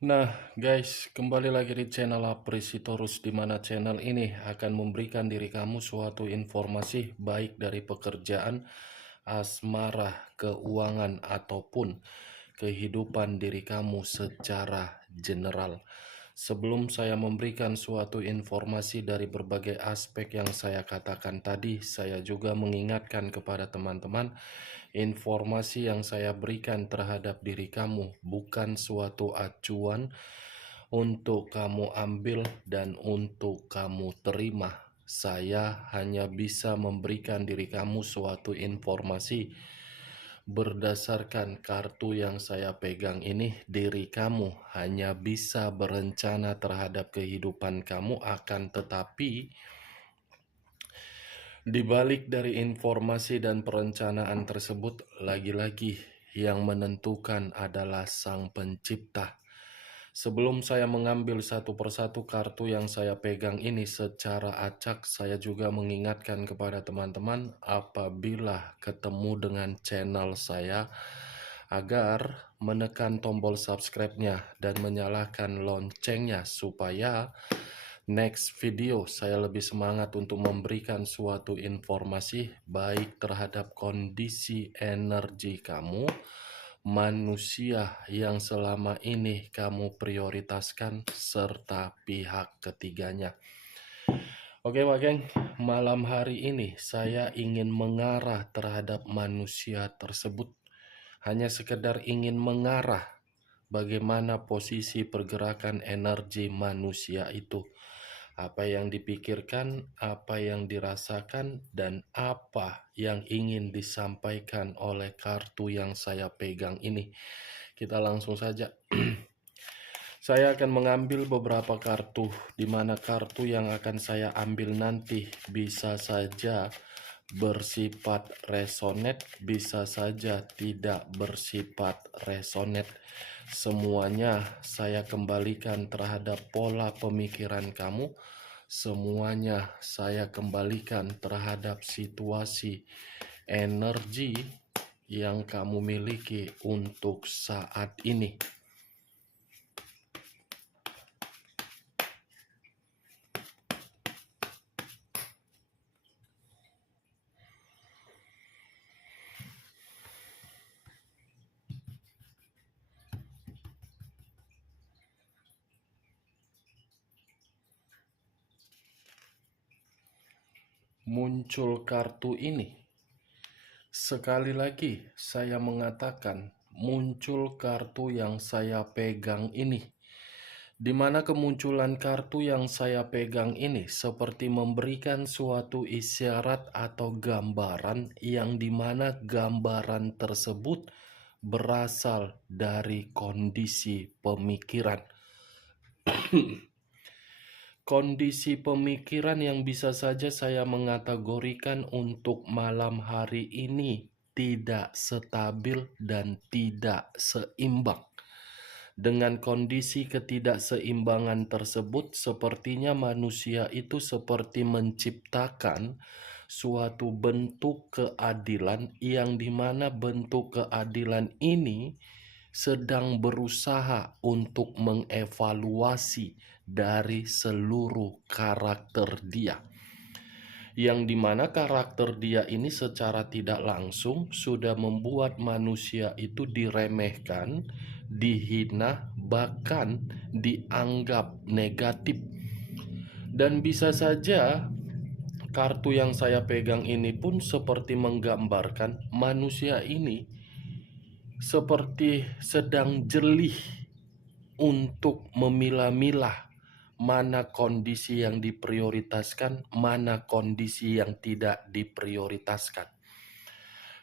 Nah, guys, kembali lagi di channel Apresitorus, di mana channel ini akan memberikan diri kamu suatu informasi baik dari pekerjaan, asmara, keuangan, ataupun kehidupan diri kamu secara general. Sebelum saya memberikan suatu informasi dari berbagai aspek yang saya katakan tadi, saya juga mengingatkan kepada teman-teman, informasi yang saya berikan terhadap diri kamu bukan suatu acuan untuk kamu ambil dan untuk kamu terima. Saya hanya bisa memberikan diri kamu suatu informasi berdasarkan kartu yang saya pegang ini. Diri kamu hanya bisa berencana terhadap kehidupan kamu, akan tetapi di balik dari informasi dan perencanaan tersebut, lagi-lagi yang menentukan adalah Sang Pencipta. Sebelum saya mengambil satu persatu kartu yang saya pegang ini secara acak, saya juga mengingatkan kepada teman-teman apabila ketemu dengan channel saya agar menekan tombol subscribe-nya dan menyalakan loncengnya supaya next video saya lebih semangat untuk memberikan suatu informasi baik terhadap kondisi energi kamu, manusia yang selama ini kamu prioritaskan, serta pihak ketiganya. Oke Pak Geng, malam hari ini saya ingin mengarah terhadap manusia tersebut. Hanya sekedar ingin mengarah bagaimana posisi pergerakan energi manusia itu. Apa yang dipikirkan, apa yang dirasakan, dan apa yang ingin disampaikan oleh kartu yang saya pegang ini. Kita langsung saja. Saya akan mengambil beberapa kartu, di mana kartu yang akan saya ambil nanti bisa saja bersifat resonate, bisa saja tidak bersifat resonate. Semuanya saya kembalikan terhadap pola pemikiran kamu. Semuanya saya kembalikan terhadap situasi energi yang kamu miliki untuk saat ini. Muncul kartu ini. Sekali lagi saya mengatakan, muncul kartu yang saya pegang ini. Di mana kemunculan kartu yang saya pegang ini seperti memberikan suatu isyarat atau gambaran, yang dimana gambaran tersebut berasal dari kondisi pemikiran. Kondisi pemikiran yang bisa saja saya mengategorikan untuk malam hari ini tidak stabil dan tidak seimbang. Dengan kondisi ketidakseimbangan tersebut, sepertinya manusia itu seperti menciptakan suatu bentuk keadilan, yang dimana bentuk keadilan ini sedang berusaha untuk mengevaluasi dari seluruh karakter dia, yang dimana karakter dia ini secara tidak langsung sudah membuat manusia itu diremehkan, dihina, bahkan dianggap negatif. Dan bisa saja kartu yang saya pegang ini pun seperti menggambarkan manusia ini seperti sedang jelih untuk memilah-milah mana kondisi yang diprioritaskan, mana kondisi yang tidak diprioritaskan.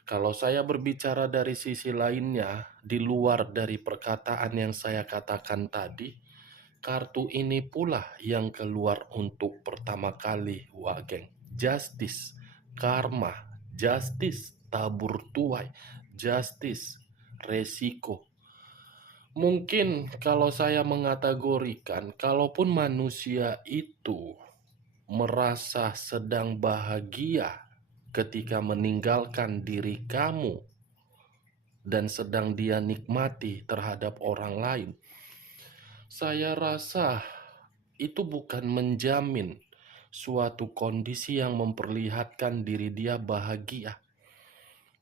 Kalau saya berbicara dari sisi lainnya, di luar dari perkataan yang saya katakan tadi, kartu ini pula yang keluar untuk pertama kali, Wak Geng. Justice, karma, justice, tabur tuai, justice, resiko. Mungkin kalau saya mengategorikan, kalaupun manusia itu merasa sedang bahagia ketika meninggalkan diri kamu dan sedang dia nikmati terhadap orang lain, Saya rasa itu bukan menjamin suatu kondisi yang memperlihatkan diri dia bahagia.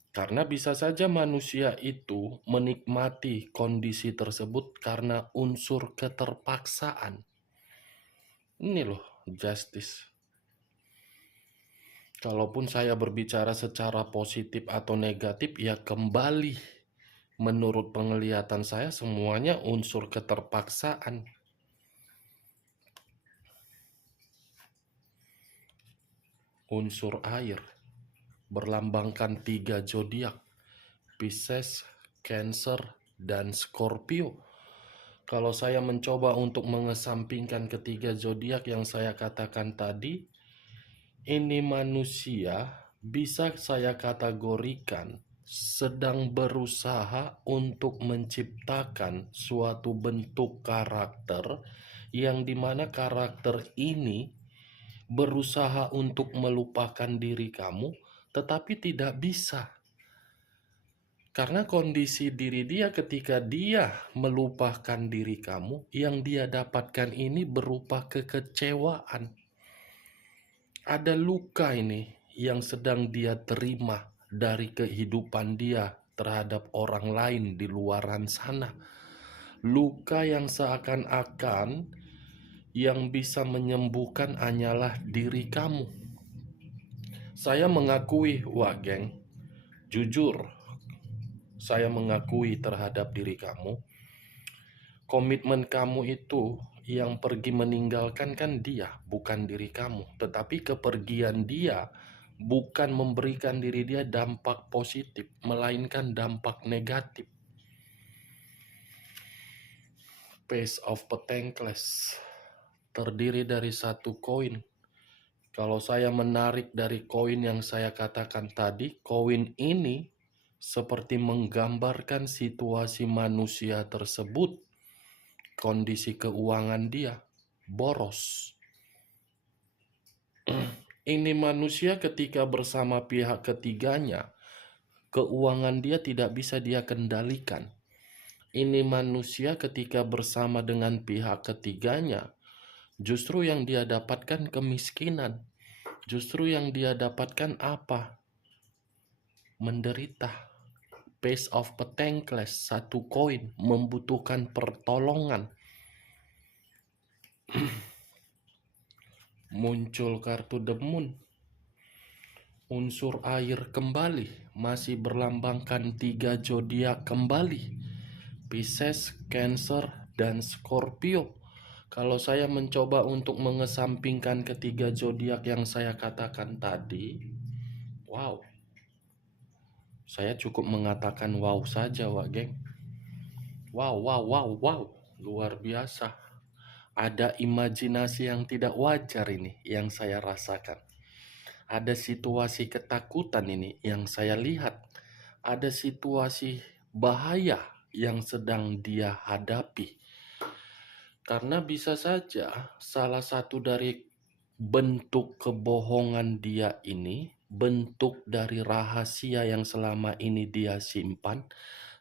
Karena bisa saja manusia itu menikmati kondisi tersebut karena unsur keterpaksaan. Ini loh, justice. Kalaupun saya berbicara secara positif atau negatif, ya kembali menurut penglihatan saya semuanya unsur keterpaksaan. Unsur air berlambangkan 3 zodiak, Pisces, Cancer, dan Scorpio. Kalau saya mencoba untuk mengesampingkan ketiga zodiak yang saya katakan tadi, ini manusia bisa saya kategorikan sedang berusaha untuk menciptakan suatu bentuk karakter yang dimana karakter ini berusaha untuk melupakan diri kamu, tetapi tidak bisa. Karena kondisi diri dia ketika dia melupakan diri kamu, yang dia dapatkan ini berupa kekecewaan. Ada luka ini yang sedang dia terima dari kehidupan dia terhadap orang lain di luaran sana. Luka yang seakan-akan yang bisa menyembuhkan hanyalah diri kamu. Saya mengakui, wah geng, jujur, saya mengakui terhadap diri kamu. Komitmen kamu itu yang pergi meninggalkan kan dia, bukan diri kamu. Tetapi kepergian dia bukan memberikan diri dia dampak positif, melainkan dampak negatif. Page of Pentacles terdiri dari satu koin. Kalau saya menarik dari koin yang saya katakan tadi, koin ini seperti menggambarkan situasi manusia tersebut. Kondisi keuangan dia boros. Ini manusia ketika bersama pihak ketiganya, keuangan dia tidak bisa dia kendalikan. Ini manusia ketika bersama dengan pihak ketiganya, justru yang dia dapatkan kemiskinan. Justru yang dia dapatkan apa? Menderita. Page of Pentacles, satu koin, membutuhkan pertolongan. Muncul kartu The Moon. Unsur air kembali, masih berlambangkan 3 zodiak kembali. Pisces, Cancer, dan Scorpio. Kalau saya mencoba untuk mengesampingkan ketiga zodiak yang saya katakan tadi, wow. Saya cukup mengatakan wow saja, Wak Geng. Wow, luar biasa. Ada imajinasi yang tidak wajar ini yang saya rasakan. Ada situasi ketakutan ini yang saya lihat. Ada situasi bahaya yang sedang dia hadapi. Karena bisa saja salah satu dari bentuk kebohongan dia ini, bentuk dari rahasia yang selama ini dia simpan,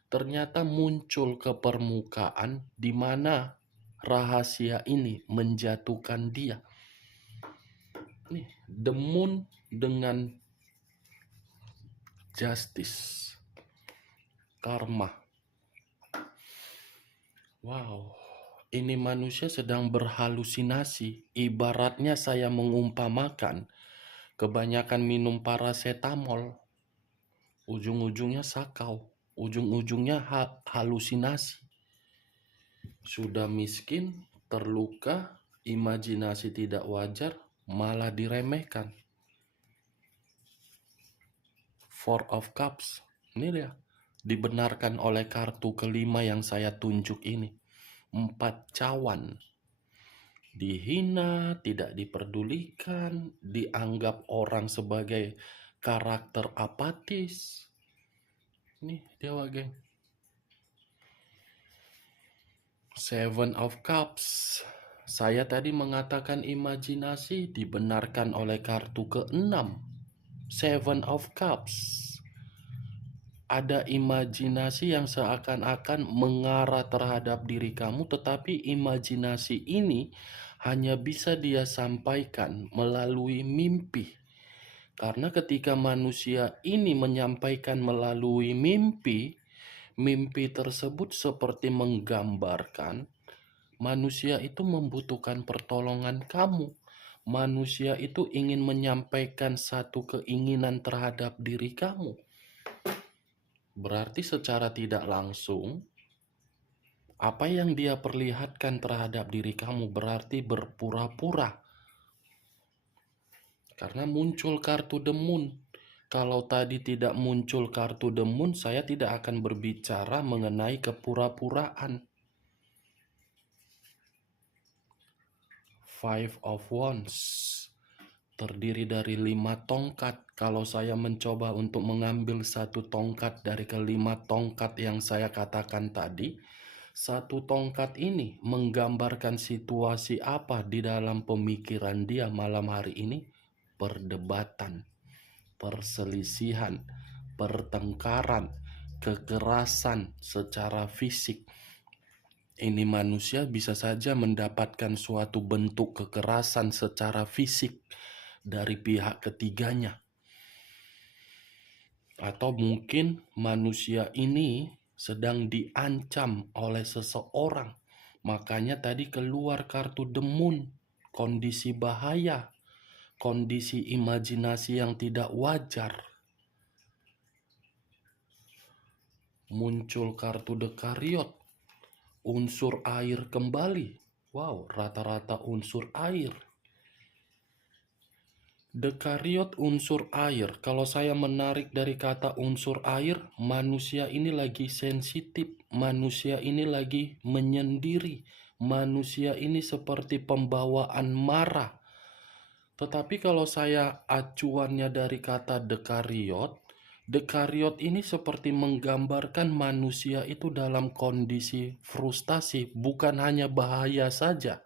ternyata muncul ke permukaan di mana rahasia ini menjatuhkan dia. Nih, The Moon dengan justice, karma. Wow, ini manusia sedang berhalusinasi. Ibaratnya saya mengumpamakan kebanyakan minum paracetamol, ujung-ujungnya sakau, ujung-ujungnya halusinasi. Sudah miskin, terluka, imajinasi tidak wajar, malah diremehkan. Four of Cups, ini dia, dibenarkan oleh kartu kelima yang saya tunjuk ini. 4 cawan, dihina, tidak diperdulikan, dianggap orang sebagai karakter apatis. Nih dia, geng. Seven of Cups. Saya tadi mengatakan imajinasi dibenarkan oleh kartu ke-6. Seven of Cups. ada imajinasi yang seakan-akan mengarah terhadap diri kamu, tetapi imajinasi ini hanya bisa dia sampaikan melalui mimpi. Karena ketika manusia ini menyampaikan melalui mimpi, mimpi tersebut seperti menggambarkan manusia itu membutuhkan pertolongan kamu. Manusia itu ingin menyampaikan satu keinginan terhadap diri kamu. Berarti secara tidak langsung, apa yang dia perlihatkan terhadap diri kamu berarti berpura-pura. Karena muncul kartu The Moon. Kalau tadi tidak muncul kartu The Moon, saya tidak akan berbicara mengenai kepura-puraan. Five of Wands terdiri dari 5 tongkat. Kalau saya mencoba untuk mengambil satu tongkat dari kelima tongkat yang saya katakan tadi, satu tongkat ini menggambarkan situasi apa di dalam pemikiran dia malam hari ini? Perdebatan, perselisihan, pertengkaran, kekerasan secara fisik. Ini manusia bisa saja mendapatkan suatu bentuk kekerasan secara fisik dari pihak ketiganya. Atau mungkin manusia ini sedang diancam oleh seseorang. Makanya tadi keluar kartu The Moon, kondisi bahaya, kondisi imajinasi yang tidak wajar. Muncul kartu The Chariot, unsur air kembali. Wow, rata-rata unsur air. The Chariot unsur air. Kalau saya menarik dari kata unsur air, manusia ini lagi sensitif, manusia ini lagi menyendiri, manusia ini seperti pembawaan marah. Tetapi kalau saya acuannya dari kata The Chariot ini seperti menggambarkan manusia itu dalam kondisi frustasi, bukan hanya bahaya saja,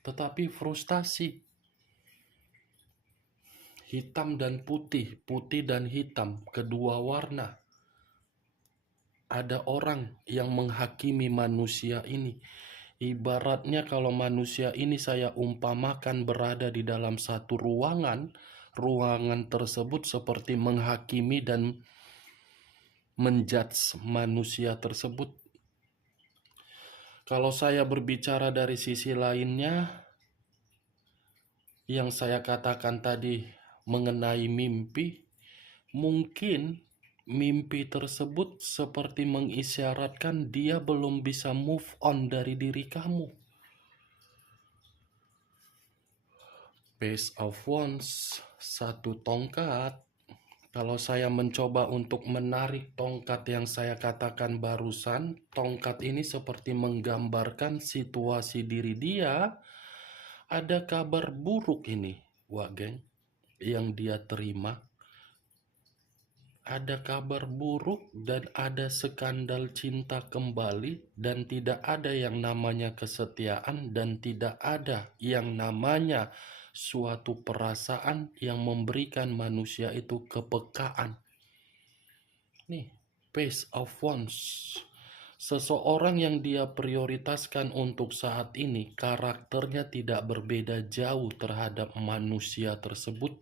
tetapi frustasi. Hitam dan putih, putih dan hitam, kedua warna. Ada orang yang menghakimi manusia ini. Ibaratnya kalau manusia ini saya umpamakan berada di dalam satu ruangan, ruangan tersebut seperti menghakimi dan menjudge manusia tersebut. Kalau saya berbicara dari sisi lainnya, yang saya katakan tadi mengenai mimpi, mungkin mimpi tersebut seperti mengisyaratkan dia belum bisa move on dari diri kamu. Page of Wands, satu tongkat. Kalau saya mencoba untuk menarik tongkat yang saya katakan barusan, tongkat ini seperti menggambarkan situasi diri dia. Ada kabar buruk ini, wah geng, yang dia terima. Ada kabar buruk dan ada skandal cinta kembali, dan tidak ada yang namanya kesetiaan, dan tidak ada yang namanya suatu perasaan yang memberikan manusia itu kepekaan. Nih, Page of Wands. Seseorang yang dia prioritaskan untuk saat ini, karakternya tidak berbeda jauh terhadap manusia tersebut.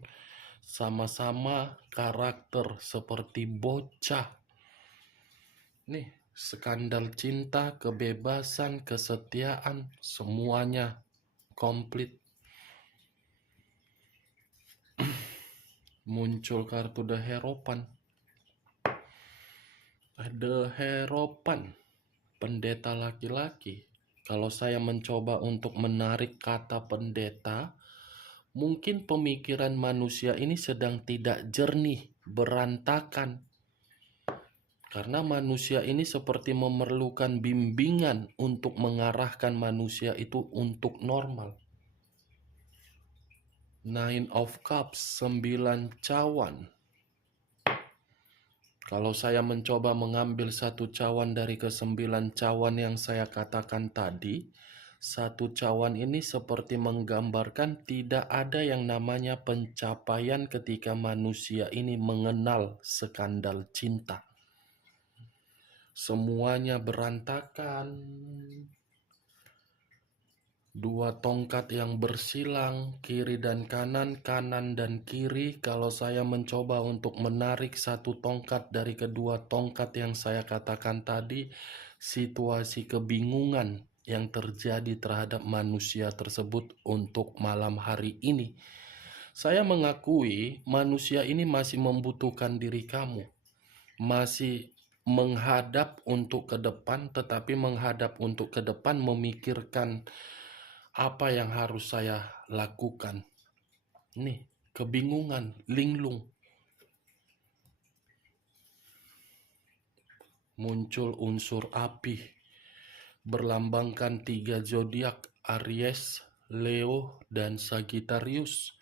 Sama-sama karakter seperti bocah. Nih, skandal cinta, kebebasan, kesetiaan, semuanya komplit. Muncul kartu The Hierophant. The Hierophant, pendeta laki-laki. Kalau saya mencoba untuk menarik kata pendeta, mungkin pemikiran manusia ini sedang tidak jernih, berantakan. Karena manusia ini seperti memerlukan bimbingan untuk mengarahkan manusia itu untuk normal. Nine of Cups, 9 cawan. Kalau saya mencoba mengambil satu cawan dari ke-9 cawan yang saya katakan tadi, satu cawan ini seperti menggambarkan tidak ada yang namanya pencapaian ketika manusia ini mengenal skandal cinta. semuanya berantakan. Dua tongkat yang bersilang, kiri dan kanan, kanan dan kiri. Kalau saya mencoba untuk menarik satu tongkat dari kedua tongkat yang saya katakan tadi, situasi kebingungan yang terjadi terhadap manusia tersebut untuk malam hari ini. Saya mengakui manusia ini masih membutuhkan diri kamu, masih menghadap untuk ke depan, tetapi menghadap untuk ke depan memikirkan apa yang harus saya lakukan. Nih, kebingungan, linglung. Muncul unsur api, berlambangkan 3 zodiak, Aries, Leo, dan Sagittarius.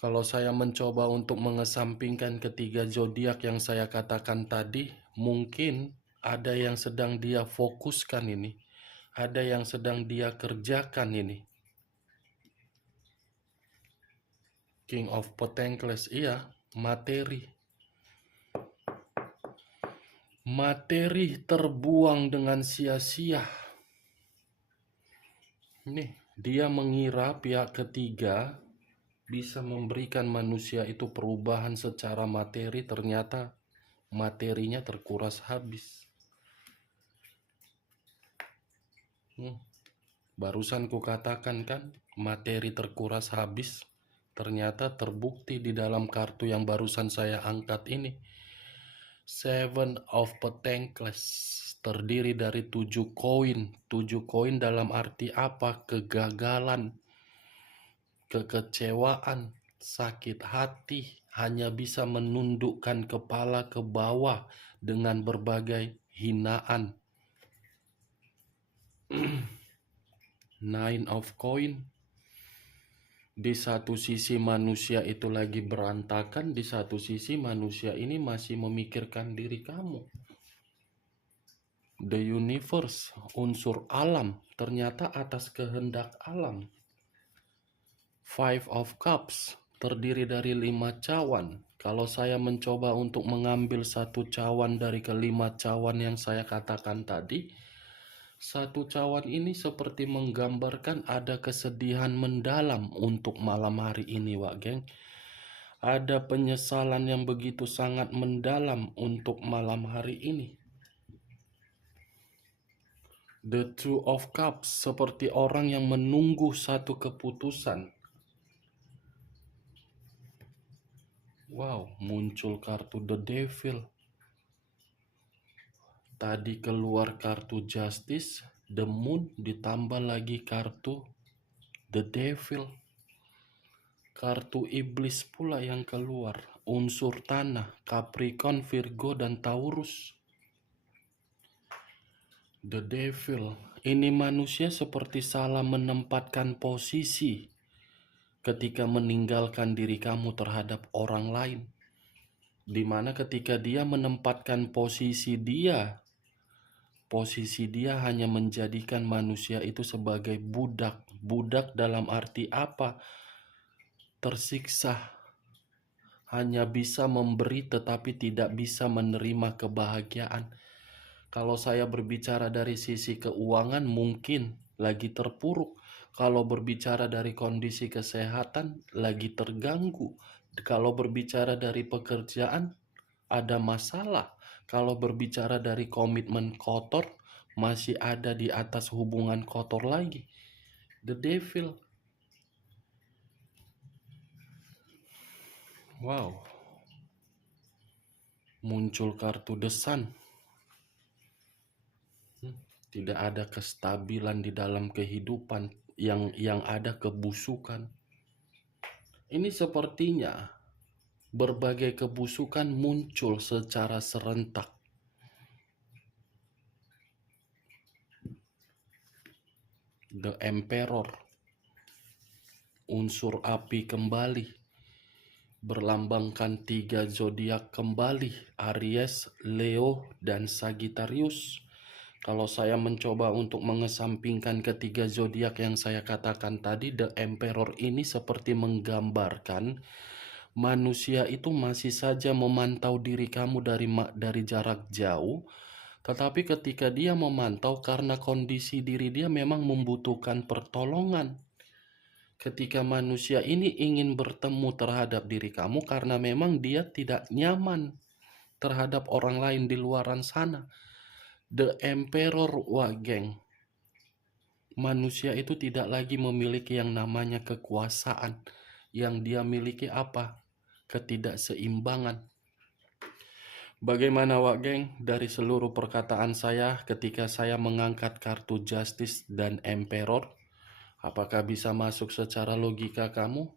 Kalau saya mencoba untuk mengesampingkan ketiga zodiak yang saya katakan tadi, mungkin ada yang sedang dia fokuskan ini, ada yang sedang dia kerjakan ini. King of Pentacles, iya, materi. Materi terbuang dengan sia-sia. Nih, dia mengira pihak ketiga bisa memberikan manusia itu perubahan secara materi, ternyata materinya terkuras habis. Barusan kukatakan kan, materi terkuras habis. Ternyata terbukti di dalam kartu yang barusan saya angkat ini. Seven of Pentacles terdiri dari 7 koin. 7 koin dalam arti apa? Kegagalan, kekecewaan, sakit hati, hanya bisa menundukkan kepala ke bawah dengan berbagai hinaan. Nine of Coin. Di satu sisi manusia itu lagi berantakan, di satu sisi manusia ini masih memikirkan diri kamu. The universe, unsur alam, ternyata atas kehendak alam. Five of Cups, terdiri dari 5 cawan. Kalau saya mencoba untuk mengambil satu cawan dari kelima cawan yang saya katakan tadi, satu cawan ini seperti menggambarkan ada kesedihan mendalam untuk malam hari ini, Wak Geng. Ada penyesalan yang begitu sangat mendalam untuk malam hari ini. The Two of Cups, seperti orang yang menunggu satu keputusan. Wow, muncul kartu The Devil. Tadi keluar kartu Justice, The Moon, ditambah lagi kartu The Devil. Kartu iblis pula yang keluar, unsur tanah, Capricorn, Virgo, dan Taurus. The Devil, ini manusia seperti salah menempatkan posisi ketika meninggalkan diri kamu terhadap orang lain. Dimana ketika dia menempatkan posisi dia hanya menjadikan manusia itu sebagai budak. Budak dalam arti apa? Tersiksa. Hanya bisa memberi tetapi tidak bisa menerima kebahagiaan. Kalau saya berbicara dari sisi keuangan mungkin lagi terpuruk. Kalau berbicara dari kondisi kesehatan lagi terganggu. Kalau berbicara dari pekerjaan ada masalah. Kalau berbicara dari komitmen kotor, masih ada di atas hubungan kotor lagi. The Devil. Wow. Muncul kartu The Sun. Tidak ada kestabilan di dalam kehidupan, yang ada kebusukan. Ini sepertinya berbagai kebusukan muncul secara serentak. The Emperor, unsur api kembali, berlambangkan 3 zodiak kembali, Aries, Leo, dan Sagittarius. Kalau saya mencoba untuk mengesampingkan ketiga zodiak yang saya katakan tadi, The Emperor ini seperti menggambarkan manusia itu masih saja memantau diri kamu dari jarak jauh, Tetapi ketika dia memantau karena kondisi diri dia memang membutuhkan pertolongan. Ketika manusia ini ingin bertemu terhadap diri kamu karena memang dia tidak nyaman terhadap orang lain di luaran sana. The Emperor Wageng. Manusia itu tidak lagi memiliki yang namanya kekuasaan. Yang dia miliki apa? Ketidakseimbangan. Bagaimana Wageng? Dari seluruh perkataan saya ketika saya mengangkat kartu Justice dan Emperor, apakah bisa masuk secara logika kamu?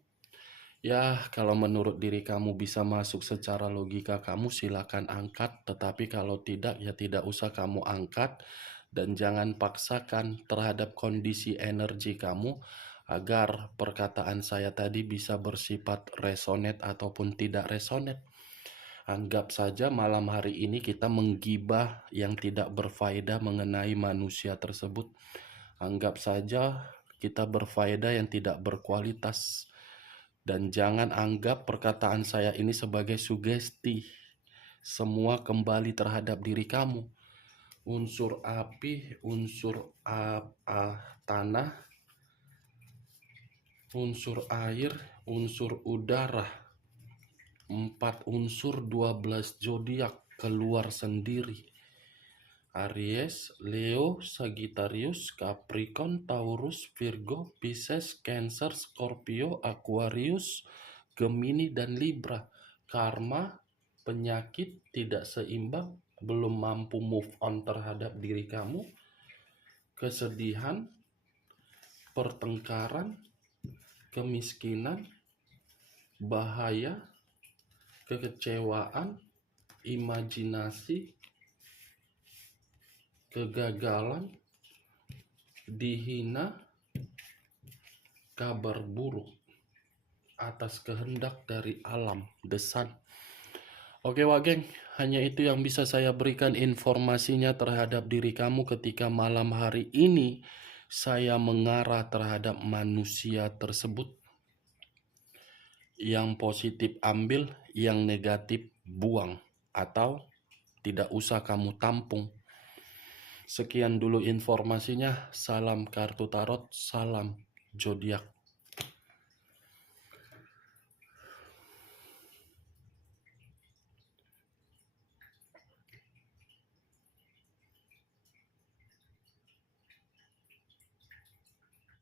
Ya, kalau menurut diri kamu bisa masuk secara logika kamu silakan angkat, tetapi kalau tidak ya tidak usah kamu angkat dan jangan paksakan terhadap kondisi energi kamu agar perkataan saya tadi bisa bersifat resonate ataupun tidak resonate. Anggap saja malam hari ini kita menggibah yang tidak berfaedah mengenai manusia tersebut. Anggap saja kita berfaedah yang tidak berkualitas. Dan jangan anggap perkataan saya ini sebagai sugesti. Semua kembali terhadap diri kamu. Unsur api, unsur tanah, unsur air, unsur udara. 4 unsur 12 zodiak keluar sendiri. Aries, Leo, Sagittarius, Capricorn, Taurus, Virgo, Pisces, Cancer, Scorpio, Aquarius, Gemini, dan Libra. Karma, penyakit, tidak seimbang, belum mampu move on terhadap diri kamu, kesedihan, pertengkaran, kemiskinan, bahaya, kekecewaan, imajinasi, kegagalan, dihina, kabar buruk atas kehendak dari alam, the sun. Oke Wageng, hanya itu yang bisa saya berikan informasinya terhadap diri kamu ketika malam hari ini saya mengarah terhadap manusia tersebut. Yang positif ambil, yang negatif buang, atau tidak usah kamu tampung. Sekian dulu informasinya. Salam kartu tarot, salam zodiak.